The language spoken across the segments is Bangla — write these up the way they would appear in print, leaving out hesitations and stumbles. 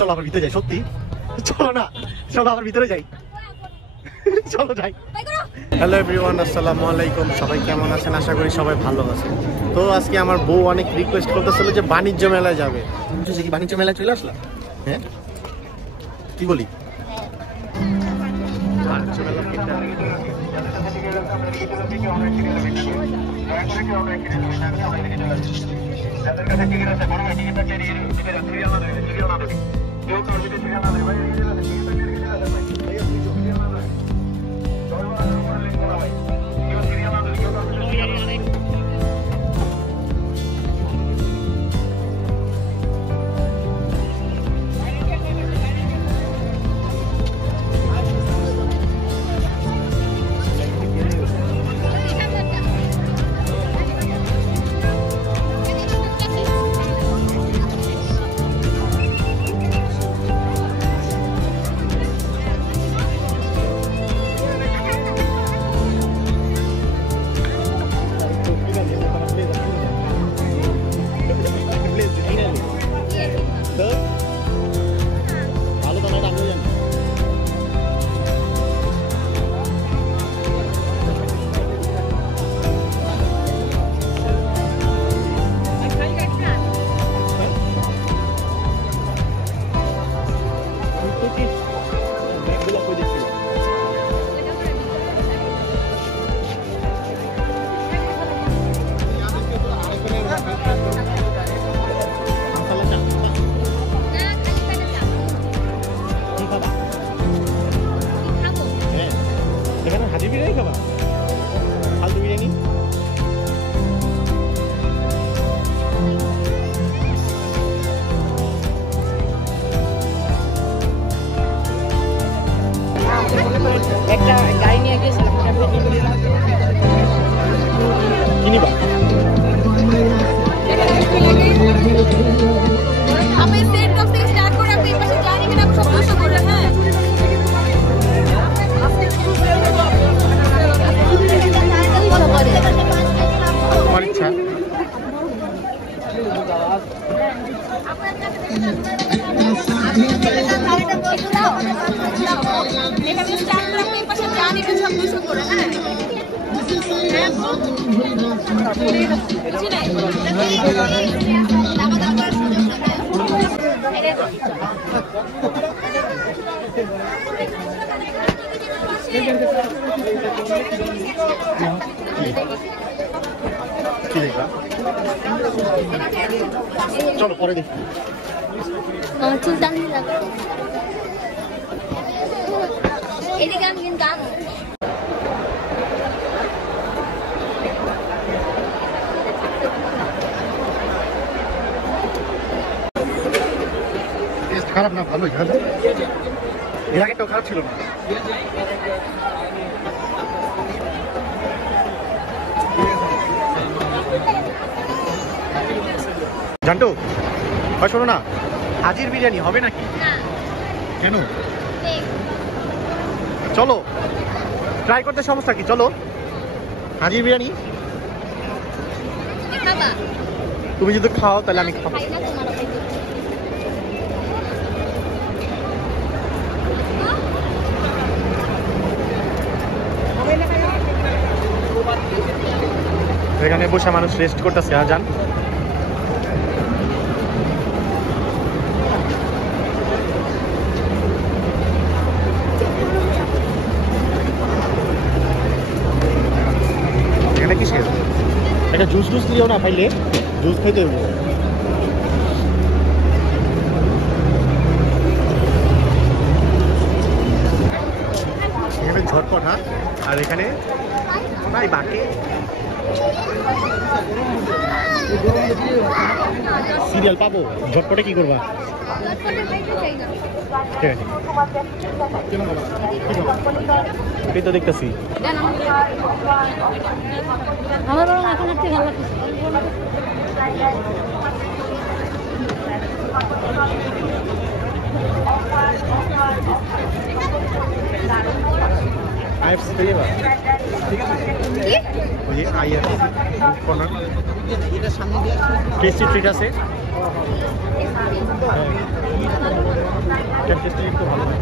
চলো আবার ভিতরে যাই, সত্যি চলো না, চলো আবার ভিতরে যাই, চলো যাই। হ্যালো এভরিওয়ান, আসসালামু আলাইকুম। সবাই কেমন আছেন? আশা করি সবাই ভালো আছেন। তো আজকে আমার বউ অনেক রিকোয়েস্ট করতেছিল যে বাণিজ্য মেলায় যাবে। বুঝছি কি বাণিজ্য মেলায় চলে আসলাম? হ্যাঁ কি বলি, বাণিজ্য মেলা একটা গাড়ি নিয়ে গেছিলাম, কিনিবা আমি সেট কাপ থেকে স্টার্ট করে আপনি পাশে জানি কিনা সব কিছু করে। হ্যাঁ তোমার ইচ্ছা। চলো পরে দেখি। এদিকে আমি কিন্তু আনো খারাপ না, ভালোই খারাপ, এর আগে তো খারাপ ছিল না। জানতো শোনো না, হাজির বিরিয়ানি হবে নাকি? কেন? চলো ট্রাই করতে, সমস্যা কি? চলো হাজির বিরিয়ানি। তুমি যদি খাও তাহলে আমি খাবো। এখানে বসে মানুষ রেস্ট করতেছে। আজান এখানে কিসের একটা জুস টুস দিও না, পাইলে জুস খাইতে হবে। এখানে ঝটপট, হ্যাঁ, আর এখানে ভাই বাকি সিরিয়াল পাবো। ঝটপটে কি করবা? ঠিক আছে, এই তো দেখতেছি। আমার বরং এখন একটু ভালো লাগছে। IFC पे लेवा ये IFC कॉर्नर এটা সামনে দিয়ে টেস্টি ট্রিট আছে। টেস্টটা একটু ভালো হয়।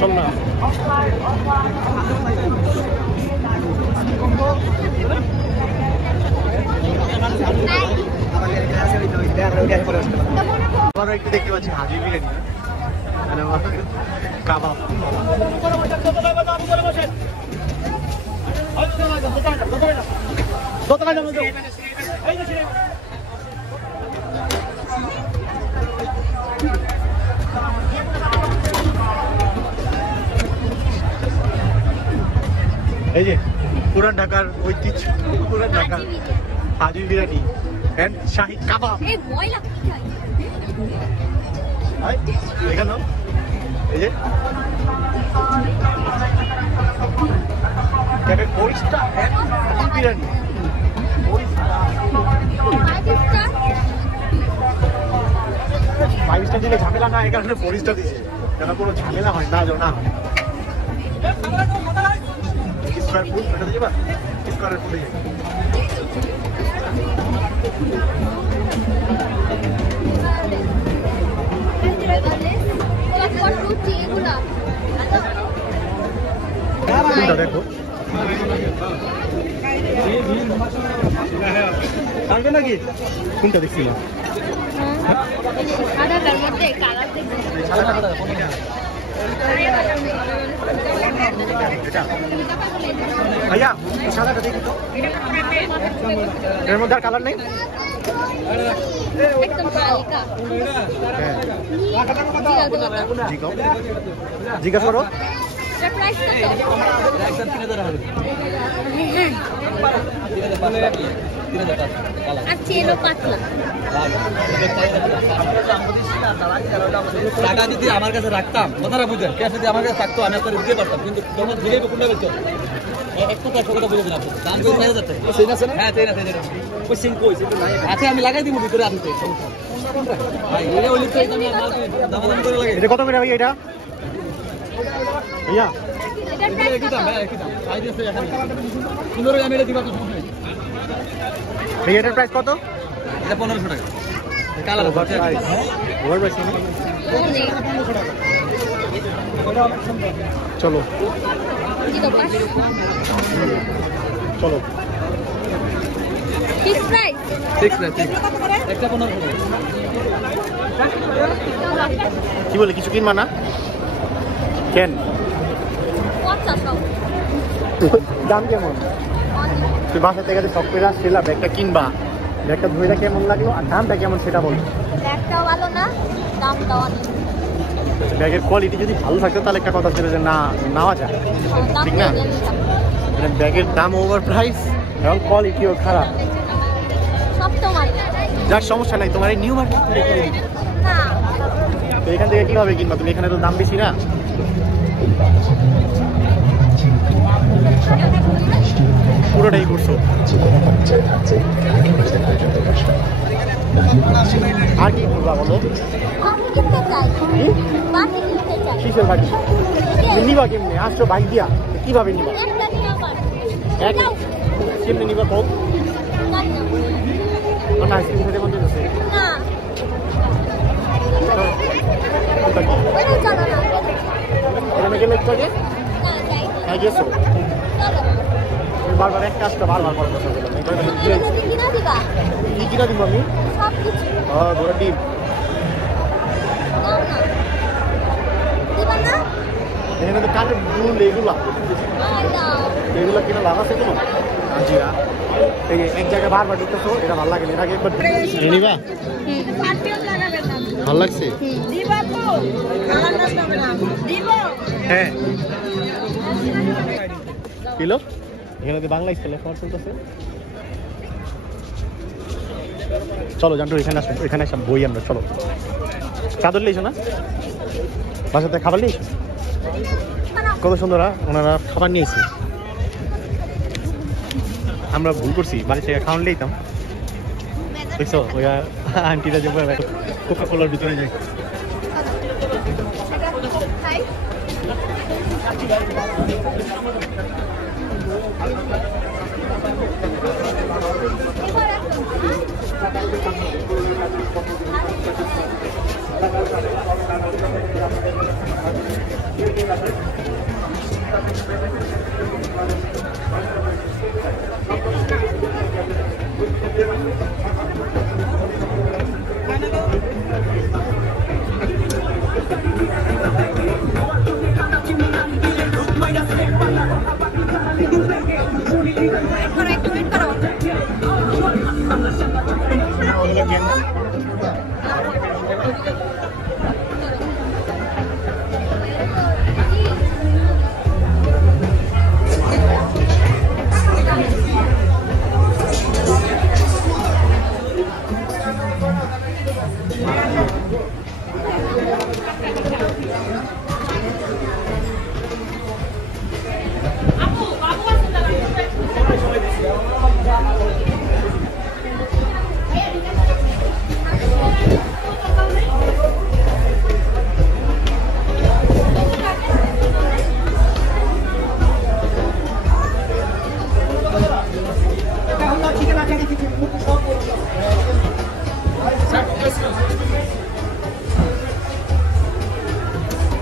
চল না আবারও একটু দেখতে পাচ্ছি হাজি বিরিয়ানি কাবাব। এই যে পুরান ঢাকার ঐতিহ্য, পুরান ঢাকার হাজি বিরিয়ানি এন্ড শাহী কাবাব। এখানে এই যে পরিষ্টা বিরিয়ানি, ফাইভ স্টার দিলে ঝামেলা না, এই কারণে পরিষ্টা দিচ্ছে, কেন কোনো ঝামেলা হয় না না হয়। স্কোয়ার ফুট এটা দিয়ে স্কোয়ারের ফুটে যাবে। দেখো নাকি কোনটা দেখছিল ভাইয়া সাদাটা দেখি তো, এর মধ্যে আর কালার নেই। জিজ্ঞাসা করো টাকা যদি আমার কাছে রাখতাম, কথাটা বুঝেন, ক্যাশ যদি আমার কাছে থাকতো আমি আপনার দিতে পারতাম, কিন্তু তোমার দিলেই কোনটা বলতো আচ্ছা আমি লাগাই দিব ভিতরে আসতে। কত করে ভাই এটা? ভাইয়া এটার প্রাইস কত? এটা 1500 টাকা। কালার চলো চলো কি বলে কিছু কিনবা না কেন? দাম কেমন? তুই বাসা থেকে সব করে আসছিলা, ব্যাগটা কিনবা, ব্যাগটা ধরে কেমন লাগলো আর দামটা কেমন সেটা বল। ব্যাগটাও ভালো না, দামটাও অনেক। ব্যাগের কোয়ালিটি যদি ভালো থাকতো তাহলে একটা কথা ছিল যে না নেওয়া যায়, ঠিক না? ব্যাগের দাম ওভার প্রাইস এবং কোয়ালিটিও খারাপ। যার সমস্যা নাই, তোমার এই নিউ মার্কেট থেকে কিনে দিচ্ছি। তো এখান থেকে কিভাবে কিনবা তুমি? এখানে তো দাম বেশি না। পুরোটাই করছো। আর কি করবা বলো? কিসের বাকি? নিবা কেমনি? আসছো বাইক দিয়া, কিভাবে নিবা? কেমনি নিবা হোক না? আইসক্রিম খেতে মন দিতেছে এখানে গেলে একটু আগে গেছো বারবার এক কাজটা বারবার করার কথা বললাম। কি কিনা দিব আমি? গোড়া ডিম এখানে তো কানের দুল এগুলা কিনা লাভ আছে কোনো? জিরা এই এক জায়গায় বারবার ঢুকতেছো, এটা ভালো লাগে না। এর আগে একবার নিবা, ভালো লাগছে। হ্যাঁ কিলো এখানে বাংলা স্কুলে ফোন চলতেছে। চলো জানতো এখানে আসো, এখানে সব বই আমরা। চলো চাদর লিয়েছো না? বাসাতে খাবার নিয়েছো? কত সুন্দর ওনারা খাবার নিয়েছে। আমরা ভুল করছি, বাড়ি থেকে খাওয়ান নিতাম। দেখছো ওই আন্টিরা যে কোকা কোলার ভিতরে যায়।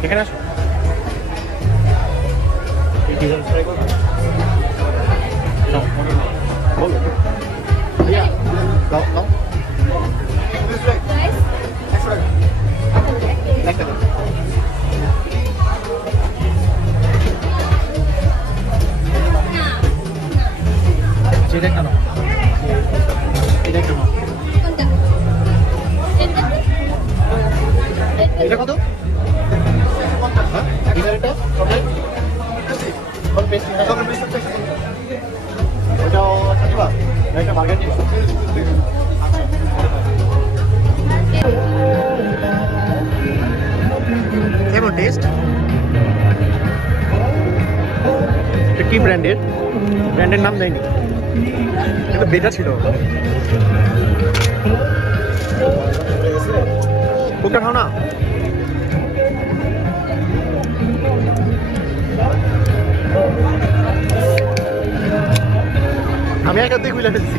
এখানে আসো এটা কত? কেমন টেস্ট? কি ব্র্যান্ডের? ব্র্যান্ডের নাম দেয়নি, কিন্তু বেটা ছিল। কোকটা খাও না? আমি একাতে খুলে ফেলছি।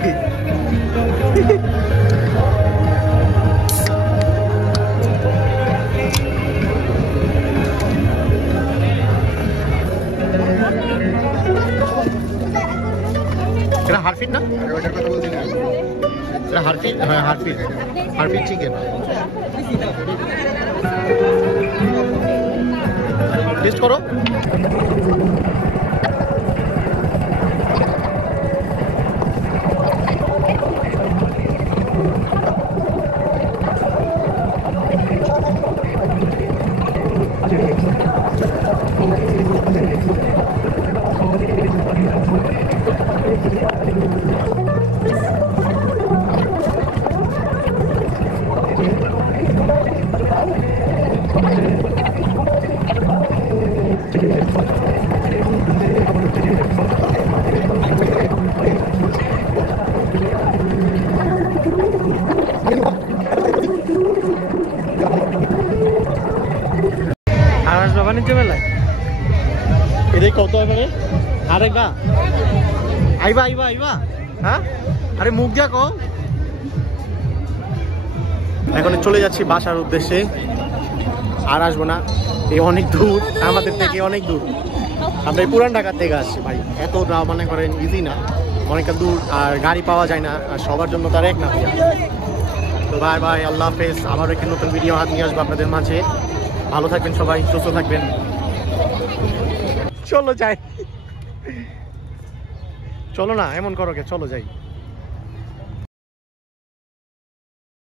এটা হারফিট না? এটা হারফিট, হ্যাঁ হারফিট, হারফিট চিকেন। টেস্ট করো। বাণিজ্য মেলায় এদের কত এবারে? আরে গা আইবা আইবা আইবা, হ্যাঁ আরে মুখ যা কো। এখন চলে যাচ্ছি বাসার উদ্দেশ্যে, আর আসবো না, এই অনেক দূর আমাদের থেকে, অনেক দূর। আমরা এই পুরান ঢাকার থেকে আসছি ভাই, এতটা মনে করেন ইজি না, অনেকটা দূর, আর গাড়ি পাওয়া যায় না, আর সবার জন্য তার এক না। তো বাই বাই, আল্লাহ হাফেজ। আবার একটি নতুন ভিডিও হাত নিয়ে আসবো আপনাদের মাঝে। ভালো থাকবেন সবাই, সুস্থ থাকবেন। চলো যাই, চলো না এমন করো কে, চলো যাই।